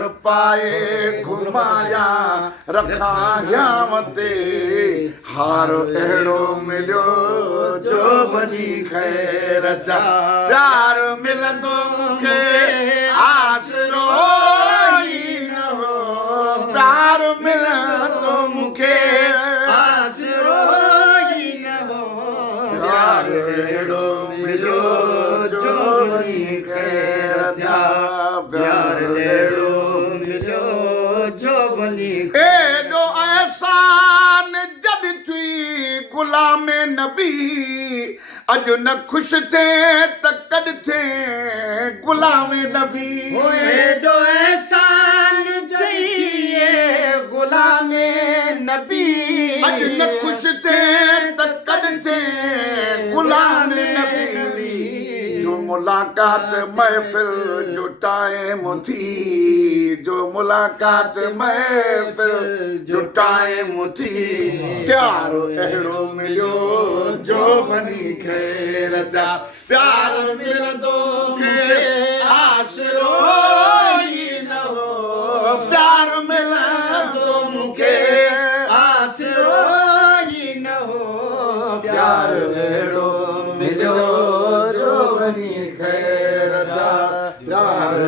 हार पाए घुमाया रखाया मते हार अहिड़ो मिलियो जो वञी ख़ैर जा प्यार मिलंदो मूंखे आसरो ई न हो प्यार मिलंदो मूंखे आसरो ई न हो प्यार अहिड़ो मिलियो जो वञी ख़ैर थिया प्यार अहिड़ो मिलियो जो वञी एॾो अहसान जॾहिं थी गुलाम नबी अॼु न ख़ुशि थिए त कॾहिं थिए गुलाम नबी एॾो एहसान चई गुलाम नबी अॼु न ख़ुशि थिए त कॾहिं थिए गुलाम नबी जो मुलाक़ात महफ़िल जो टाइम थी जो मुलाक़ात महफ़िल जो टाइम थी प्यार अहिड़ो मिलियो जो वञी ख़ैर जा प्यार मिलंदो मूंखे आसरो ई न हो प्यार मिलंदो मूंखे आसरो ई न हो प्यार अहिड़ो मिलियो जो वञी ख़ैर जा प्यार